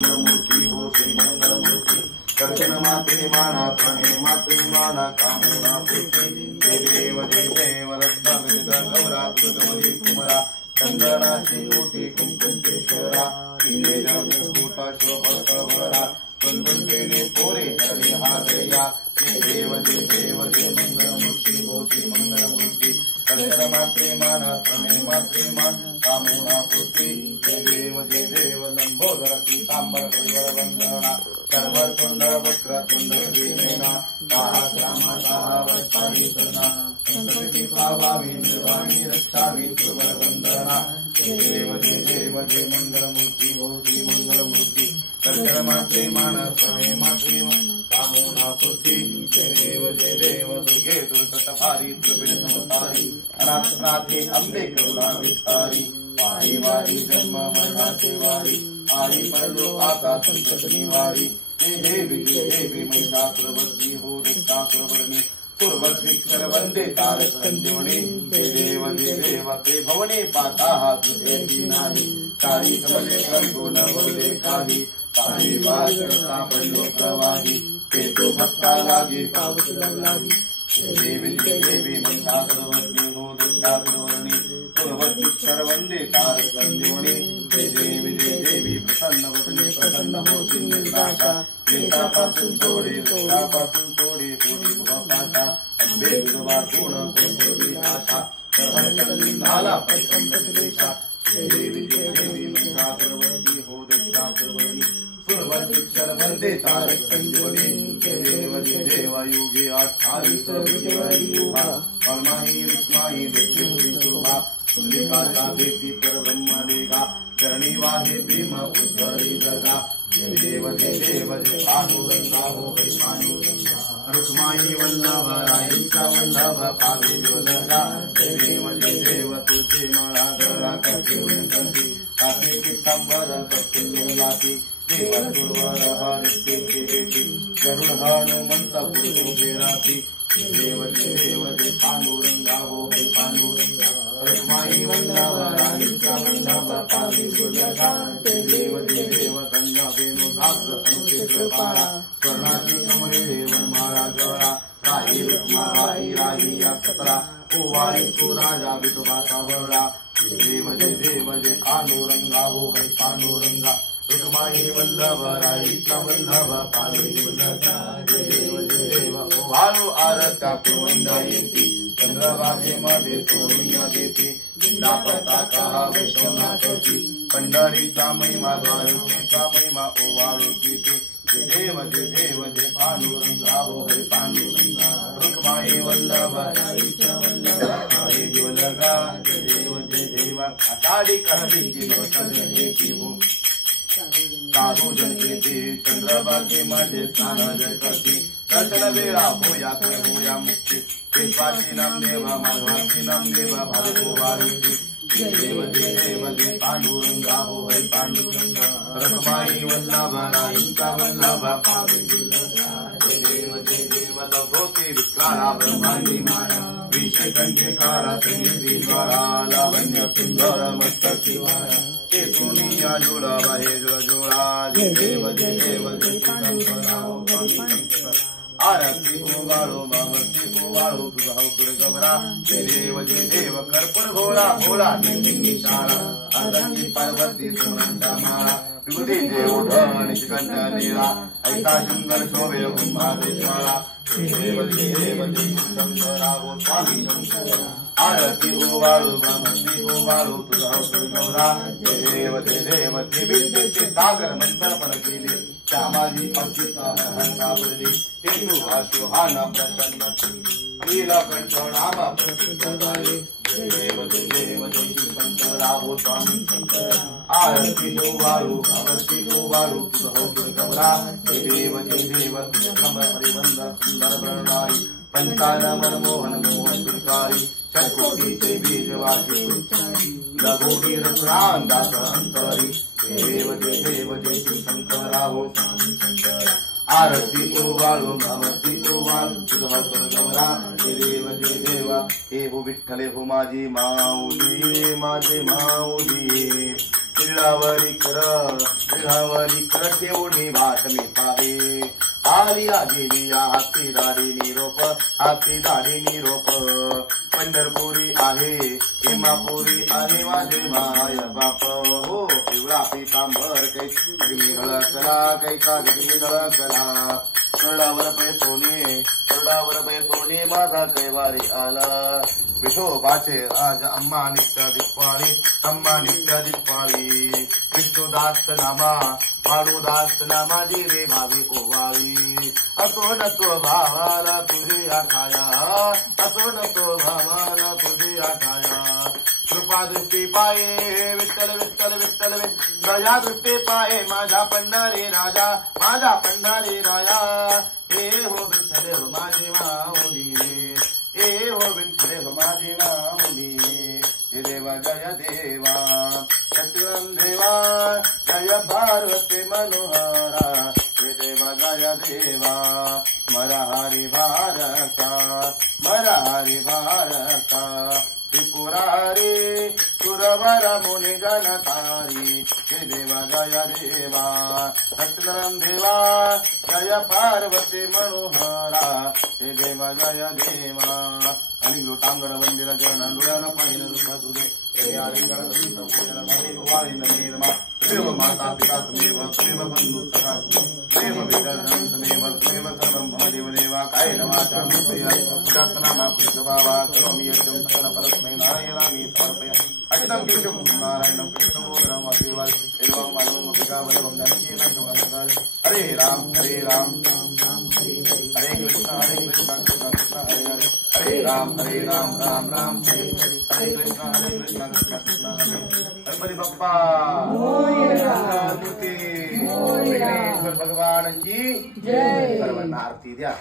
मूर्ती होते मंगलमूर्ती दर्शन माते माना प्रणय माते माना कामना पूर्ती जय देव गौरा तुझी कुमरा चंदनाची मोठी कुंकुमेश्वरा मुकुटा शोभरा कुंदुकेने पोरे हरे हागया जय देव मंगलमूर्ती होती मंगलमूर्ती दर्शन माते माना प्रणय माते माना कामना पूर्ती जय देव लंबोदर पीतांबर वंदना सर्वतुंड वक्रतुंड देवेना वंदना संतति पावामि निर्वाणी रक्षामि वंदना जय देव मंगलमूर्ति होती मंगलमूर्ति दर्शन माते माना प्रणय माते कामना पूर्ति जय देव दुर्गे दुर्गतभारी द्रविडसमतारी अनाथनाथे अम्बे करुणा विस्तारी वारी वारी जन्म मरणाचे वारी आरी परलो आता संकट निवारी हे देवी महिषासुरवर्णी हो रिक्तासुरवर्णी पूर्वश्रीकर वंदे तारक संजीवनी जय देव ते भवने पाता तुझेची नाही काही समले करतो न बोले काही काही वाचता पडलो प्रवाही ते तो भक्ता लागे पावसला लागी देवी महिषासुरवर्णी हो रिक्तासुरवर्णी पूर्वश्रीकर वंदे तारक संजीवनी जय देवी प्रसन्न वदने प्रसन्न हो निर्दाशा पासून थोडी पाठा बेदुवा पूर्ण कोणती आशा झाला पंचदेशा देवी महिषासुरवर्णी हो दक्षासुरवर्णी पूर्वश्रीकर वंदे तारक संजीवनी जय देव योगी आठारी सर्वयुगा कर्माही विस्माही देवी शोभा लिखाता देवी परब्रह्म लेगा चरणी वाहे भीम उद्धरी जगा जय देव पांडुरंगा हो पांडुरंगा रुक्माई वल्लभ राईचा वल्लभ पावे ज्वलगा जय देव तुझे मला गळा करते विनंती कापे पितांबर कपिलाती देवतुर्वर हरिते गरुड हनुमंत पुरुषे राती देव पांडुरंगा हो पांडुरंगा रुक्माई वल्लभ राईचा वल्लभ पावे ज्वलगा जय देव कन्या वेणु दास कृपाळा स्वर्णाची कमळे वनमाळा गळा राही राही या सतरा ओवाळी तो राजा विठोबाचा वळा देव पांडुरंगा हो पांडुरंगा रुक्माई वल्लभ राईचा वल्लभ पावे ज्वलगा जय देव ओवाळू आरता पुरवंदा येती चंद्रभागेमध्ये सोनिया देते जिल्हा पताका विश्वनाथाची पंढरीचा महिमा द्वारकेचा महिमा ओवाळू देते जय देव पांडुरंगा हो पांडुरंगा रुक्माई वल्लभ राईचा वल्लभ पावे ज्वलगा जय देव आषाढी कार्तिकी लोटण्याची हो साधू जनतेची चंद्रभागेमध्ये स्नान जय करते दर्शन वेळा होया मुक्ती देवाची नामदेव माधवाची नामदेव भार्गव वाढते जय देव पांडुरंगा हो पांडुरंगा रुक्माई वल्लभ राईचा वल्लभ पावे ज्वलगा जय देव लभोते विक्राळा ब्रह्मांडी माळा विषकंठेकारा त्रिनेत्रीद्वारा लावण्य सुंदर मस्तकी वारा ते सोनिया जोडा बाहे जोडा जय देव पांडुरंगा हो आरती गोवाळो बावती गोवाळो तुझा दुर्गवरा जय देव कर्पूर भोळा निंगी शाळा आरती पार्वती सोनांचा माळा विभूती देव निष्कंठ नीरा ऐका शंकर शोभे कुंभारेश्वरा देव शंकरा हो स्वामी शंकरा आरती गोवाळो बावती गोवाळो तुझा दुर्गवरा जय देव विद्युत सागर मंत्रपण केले श्यामाजी अंकित हंसावली तेनु सुहाना प्रसन्न नीलकंठनामा प्रसिद्ध झाले देव शंकरा हो स्वामी शंकरा आरती गोवाळो तुझा दुर्गवरा जय देव हरिवंद सुंदर प्रणनारी पंचानन मनमोहन मोहन दुर्गारी षटकोटीचे बीज वाची लघोटी रघुराम दास अंतरी देव शंकरा हो स्वामी शंकरा आरती गोवाळो भगवती गोवाळो तुझा दुर्गवरा जय देव हे हो विठ्ठले हो माझी माऊली लीलावरी कर ठेवणी बातमी पाहे आलिया गेलिया हाती दाढी निरोप पंढरपुरी आहे हेमापुरी आहे माझे माय बाप हो पिवळा पितांबर काही निघळकला काही कागदी निघळकला करडावर पैसोने माझा कैवारी आला विठोबाचे राज अम्मा नित्य दिपाळी विष्णुदास नामा वाळूदास नामा जीवे भावी ओवाळी असो नको भावाला तुझे आठाया कृपा दृष्टी पाये विठ्ठल दया दृष्टी पाये माझा पंढरी राजा हे हो विठ्ठल हो माझी माऊली हे हो विठ्ठल हो माझी माऊली हे देवा जय देवा सत्यम देवा जय पार्वती मनोहरा हे देवा जय देवा मरा हरि भारता त्रिपुरारी सुरवर मुनि गणतारी हे देवा जय देवा सत्यम देवा जय पार्वती मनोहरा हे देवा जय देवा आणि लोटांगण वंदिर जन डोळ्यानं पाहिलं तुझे प्रेम माता पिता तुमेव प्रेम बंधू सखा प्रेम विदर्धन तुमेव सर्वं महादेव देवा काय नवाचा दत्तनामा कृष्णभावा करोमि यज्ञं सकल परस्मै नारायणामि समर्पयामि अचितं केशवं नारायणं कृष्णमोदरं वासुदेवाय एवं मानवं मुखिका वैभवं जानकीनाथं हरे राम हरे कृष्ण कृष्ण हरे हरे हरे राम राम राम हरे कृष्ण कृष्ण गणपती बाप्पा मूर्ती विघ्नेश्वर भगवान की जय. सर्वांना आरती द्या.